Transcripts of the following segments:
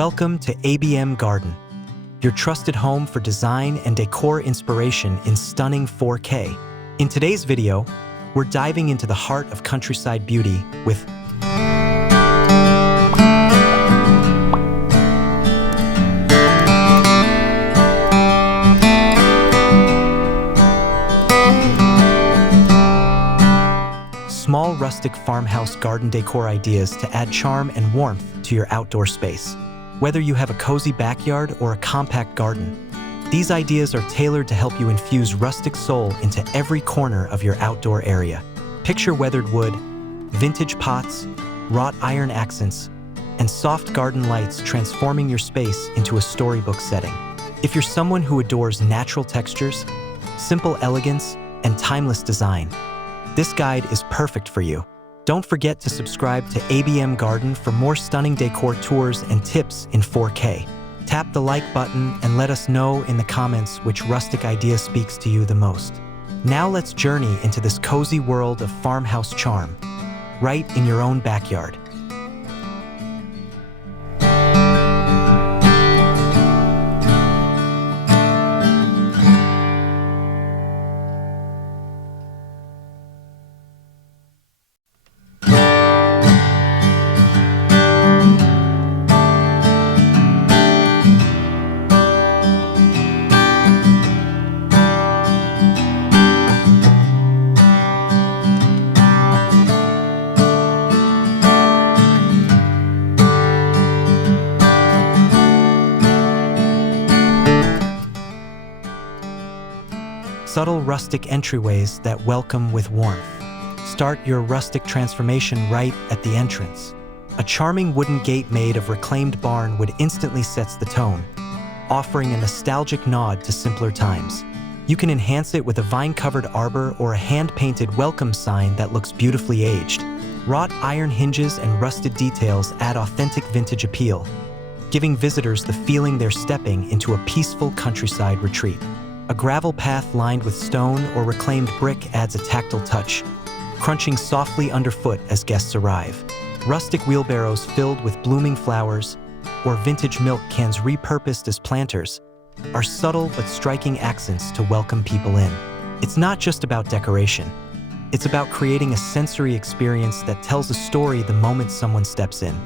Welcome to ABM Garden, your trusted home for design and decor inspiration in stunning 4K. In today's video, we're diving into the heart of countryside beauty with small rustic farmhouse garden decor ideas to add charm and warmth to your outdoor space. Whether you have a cozy backyard or a compact garden, these ideas are tailored to help you infuse rustic soul into every corner of your outdoor area. Picture weathered wood, vintage pots, wrought iron accents, and soft garden lights transforming your space into a storybook setting. If you're someone who adores natural textures, simple elegance, and timeless design, this guide is perfect for you. Don't forget to subscribe to ABM Garden for more stunning decor tours and tips in 4K. Tap the like button and let us know in the comments which rustic idea speaks to you the most. Now let's journey into this cozy world of farmhouse charm, right in your own backyard. Subtle rustic entryways that welcome with warmth. Start your rustic transformation right at the entrance. A charming wooden gate made of reclaimed barnwood instantly sets the tone, offering a nostalgic nod to simpler times. You can enhance it with a vine-covered arbor or a hand-painted welcome sign that looks beautifully aged. Wrought iron hinges and rusted details add authentic vintage appeal, giving visitors the feeling they're stepping into a peaceful countryside retreat. A gravel path lined with stone or reclaimed brick adds a tactile touch, crunching softly underfoot as guests arrive. Rustic wheelbarrows filled with blooming flowers or vintage milk cans repurposed as planters are subtle but striking accents to welcome people in. It's not just about decoration. It's about creating a sensory experience that tells a story the moment someone steps in.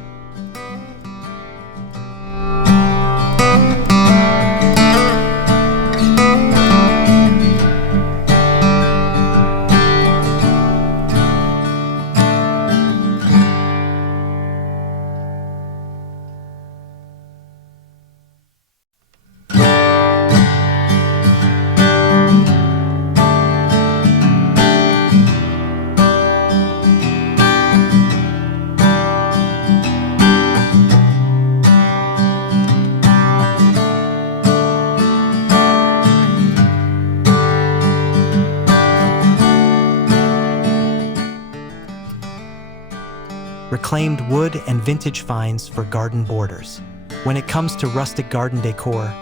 Reclaimed wood and vintage finds for garden borders. When it comes to rustic garden decor,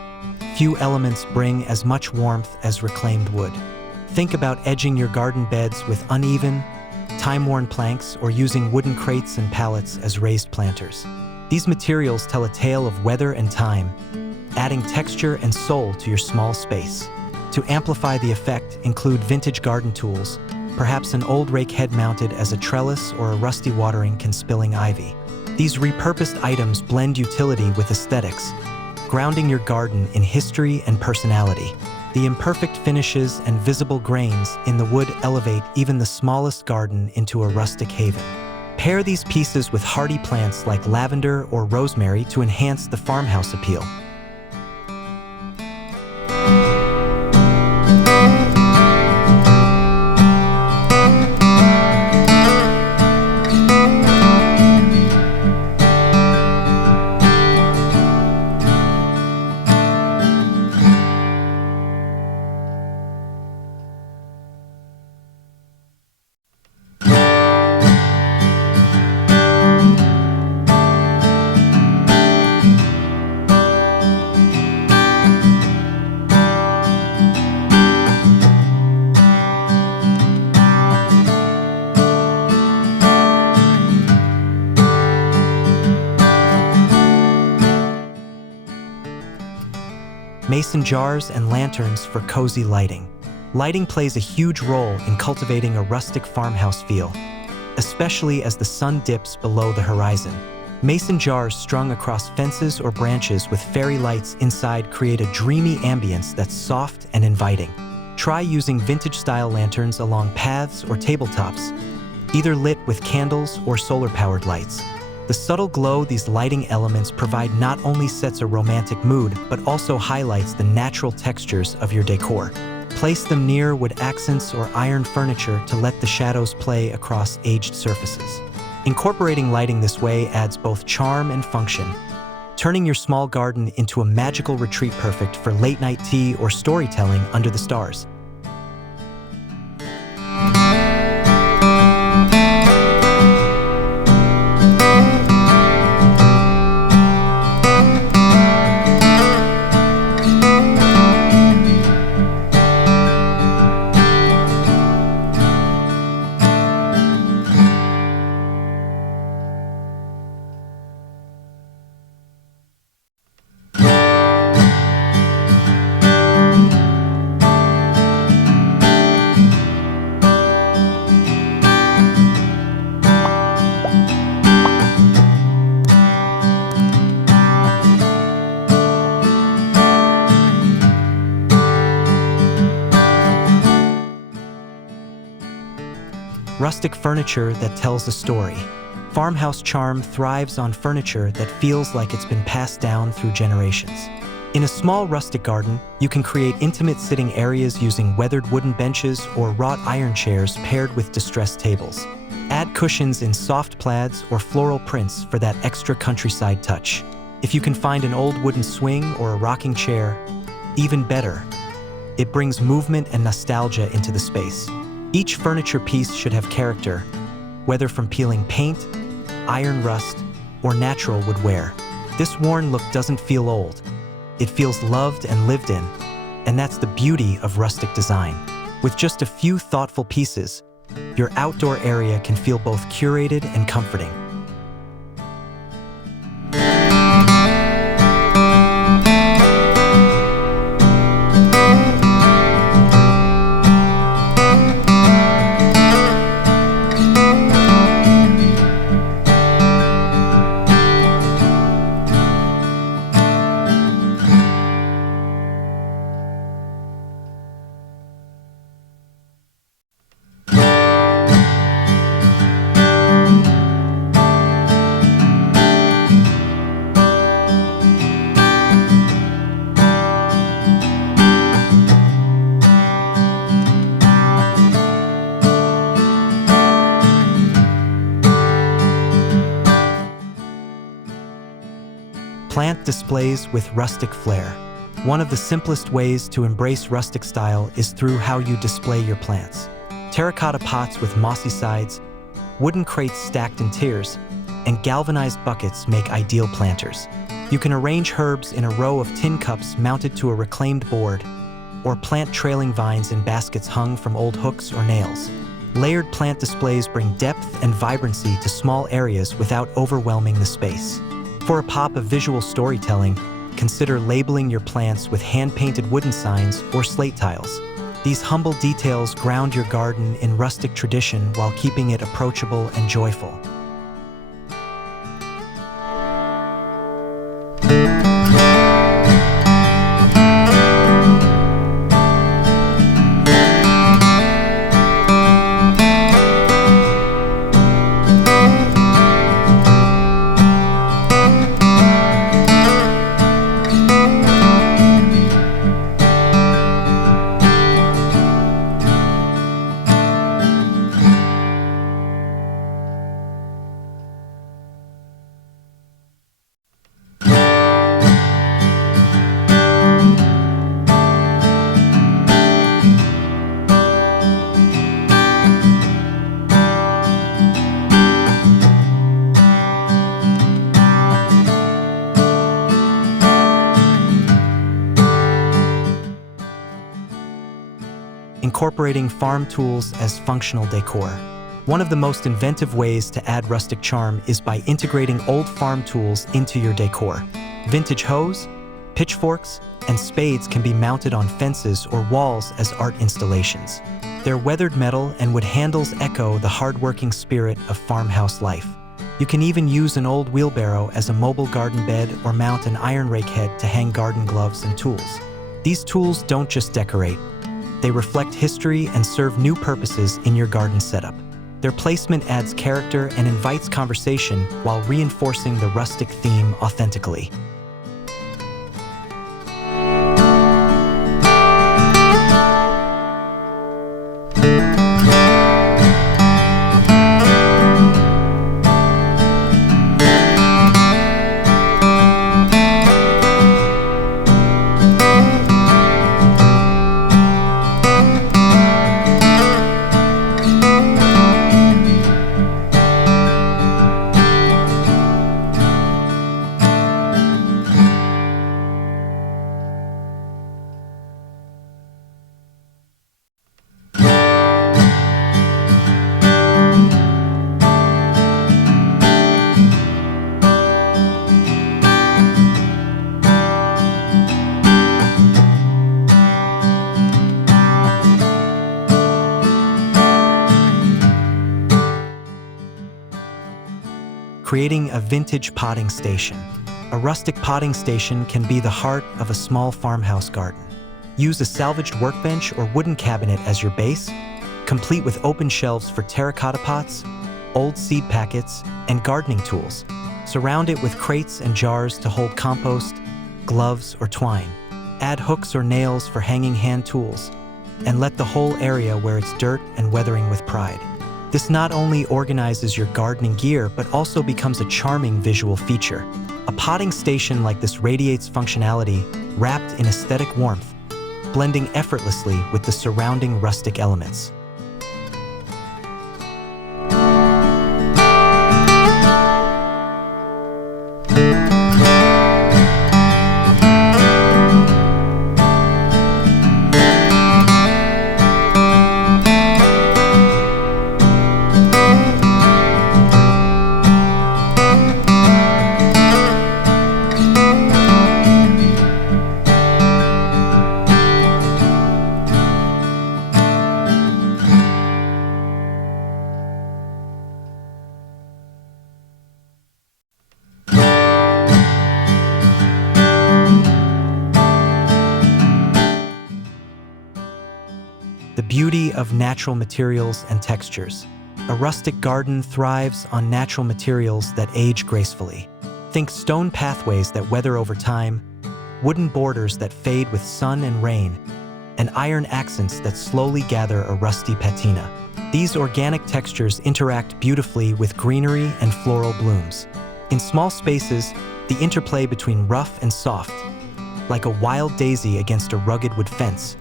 few elements bring as much warmth as reclaimed wood. Think about edging your garden beds with uneven, time-worn planks or using wooden crates and pallets as raised planters. These materials tell a tale of weather and time, adding texture and soul to your small space. To amplify the effect, include vintage garden tools, perhaps an old rake head mounted as a trellis or a rusty watering can spilling ivy. These repurposed items blend utility with aesthetics, grounding your garden in history and personality. The imperfect finishes and visible grains in the wood elevate even the smallest garden into a rustic haven. Pair these pieces with hardy plants like lavender or rosemary to enhance the farmhouse appeal. mason jars, and lanterns for cozy lighting. Lighting plays a huge role in cultivating a rustic farmhouse feel, especially as the sun dips below the horizon. Mason jars strung across fences or branches with fairy lights inside create a dreamy ambience that's soft and inviting. Try using vintage-style lanterns along paths or tabletops, either lit with candles or solar-powered lights. The subtle glow these lighting elements provide not only sets a romantic mood, but also highlights the natural textures of your decor. Place them near wood accents or iron furniture to let the shadows play across aged surfaces. Incorporating lighting this way adds both charm and function, turning your small garden into a magical retreat perfect for late-night tea or storytelling under the stars. Rustic furniture that tells a story. Farmhouse charm thrives on furniture that feels like it's been passed down through generations. In a small rustic garden, you can create intimate sitting areas using weathered wooden benches or wrought iron chairs paired with distressed tables. Add cushions in soft plaids or floral prints for that extra countryside touch. If you can find an old wooden swing or a rocking chair, even better. It brings movement and nostalgia into the space. Each furniture piece should have character, whether from peeling paint, iron rust, or natural wood wear. This worn look doesn't feel old. It feels loved and lived in, and that's the beauty of rustic design. With just a few thoughtful pieces, your outdoor area can feel both curated and comforting. Plant displays with rustic flair. One of the simplest ways to embrace rustic style is through how you display your plants. Terracotta pots with mossy sides, wooden crates stacked in tiers, and galvanized buckets make ideal planters. You can arrange herbs in a row of tin cups mounted to a reclaimed board, or plant trailing vines in baskets hung from old hooks or nails. Layered plant displays bring depth and vibrancy to small areas without overwhelming the space. For a pop of visual storytelling, consider labeling your plants with hand-painted wooden signs or slate tiles. These humble details ground your garden in rustic tradition while keeping it approachable and joyful. Incorporating farm tools as functional decor. One of the most inventive ways to add rustic charm is by integrating old farm tools into your decor. Vintage hoes, pitchforks, and spades can be mounted on fences or walls as art installations. Their weathered metal and wood handles echo the hardworking spirit of farmhouse life. You can even use an old wheelbarrow as a mobile garden bed or mount an iron rake head to hang garden gloves and tools. These tools don't just decorate. They reflect history and serve new purposes in your garden setup. Their placement adds character and invites conversation while reinforcing the rustic theme authentically. Creating a vintage potting station. A rustic potting station can be the heart of a small farmhouse garden. Use a salvaged workbench or wooden cabinet as your base, complete with open shelves for terracotta pots, old seed packets, and gardening tools. Surround it with crates and jars to hold compost, gloves, or twine. Add hooks or nails for hanging hand tools, and let the whole area wear its dirt and weathering with pride. This not only organizes your gardening gear, but also becomes a charming visual feature. A potting station like this radiates functionality, wrapped in aesthetic warmth, blending effortlessly with the surrounding rustic elements. The beauty of natural materials and textures. A rustic garden thrives on natural materials that age gracefully. Think stone pathways that weather over time, wooden borders that fade with sun and rain, and iron accents that slowly gather a rusty patina. These organic textures interact beautifully with greenery and floral blooms. In small spaces, the interplay between rough and soft, like a wild daisy against a rugged wood fence,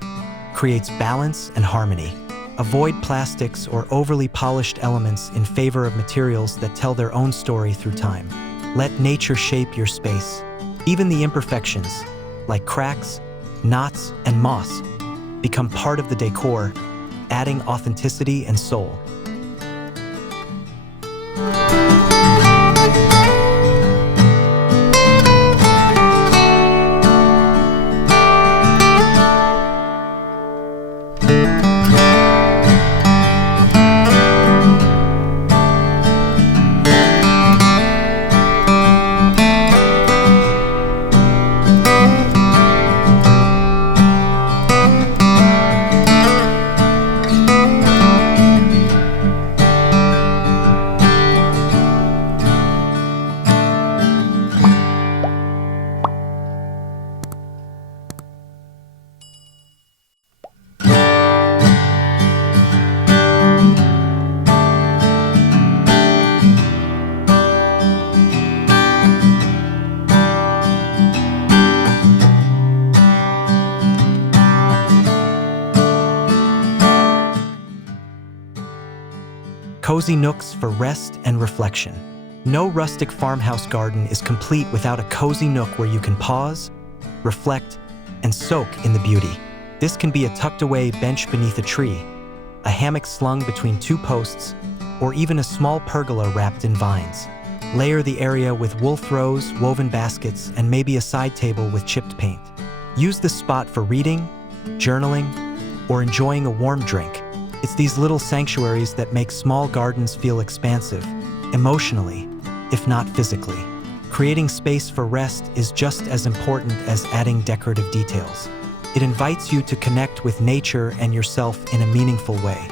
creates balance and harmony. Avoid plastics or overly polished elements in favor of materials that tell their own story through time. Let nature shape your space. Even the imperfections, like cracks, knots, and moss, become part of the decor, adding authenticity and soul. Cozy nooks for rest and reflection. No rustic farmhouse garden is complete without a cozy nook where you can pause, reflect, and soak in the beauty. This can be a tucked-away bench beneath a tree, a hammock slung between two posts, or even a small pergola wrapped in vines. Layer the area with wool throws, woven baskets, and maybe a side table with chipped paint. Use this spot for reading, journaling, or enjoying a warm drink. It's these little sanctuaries that make small gardens feel expansive, emotionally, if not physically. Creating space for rest is just as important as adding decorative details. It invites you to connect with nature and yourself in a meaningful way.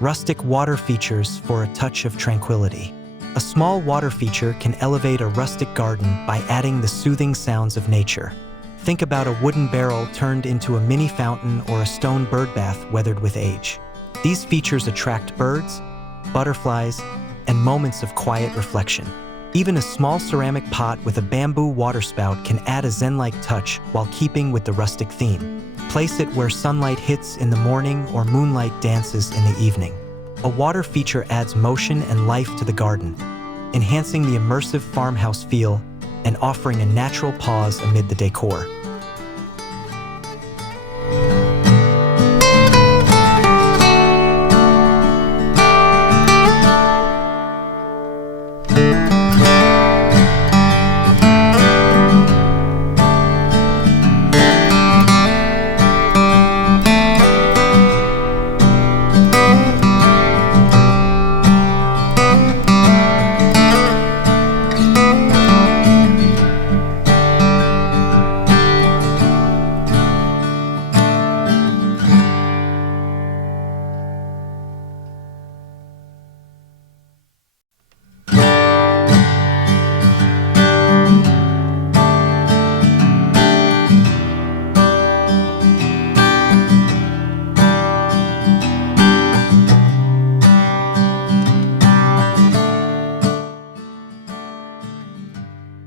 Rustic water features for a touch of tranquility. A small water feature can elevate a rustic garden by adding the soothing sounds of nature. Think about a wooden barrel turned into a mini fountain or a stone birdbath weathered with age. These features attract birds, butterflies, and moments of quiet reflection. Even a small ceramic pot with a bamboo waterspout can add a zen-like touch while keeping with the rustic theme. Place it where sunlight hits in the morning or moonlight dances in the evening. A water feature adds motion and life to the garden, enhancing the immersive farmhouse feel and offering a natural pause amid the decor.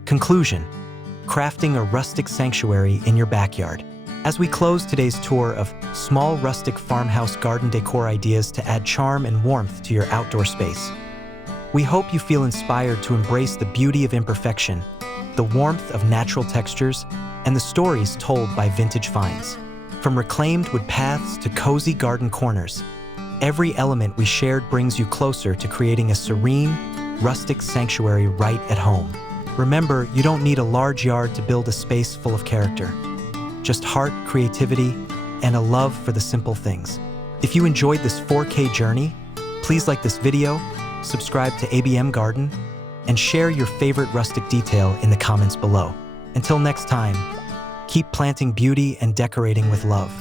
Conclusion: crafting a rustic sanctuary in your backyard. As we close today's tour of small rustic farmhouse garden decor ideas to add charm and warmth to your outdoor space, we hope you feel inspired to embrace the beauty of imperfection, the warmth of natural textures, and the stories told by vintage finds. From reclaimed wood paths to cozy garden corners, every element we shared brings you closer to creating a serene, rustic sanctuary right at home. Remember, you don't need a large yard to build a space full of character. Just heart, creativity, and a love for the simple things. If you enjoyed this 4K journey, please like this video, subscribe to ABM Garden, and share your favorite rustic detail in the comments below. Until next time, keep planting beauty and decorating with love.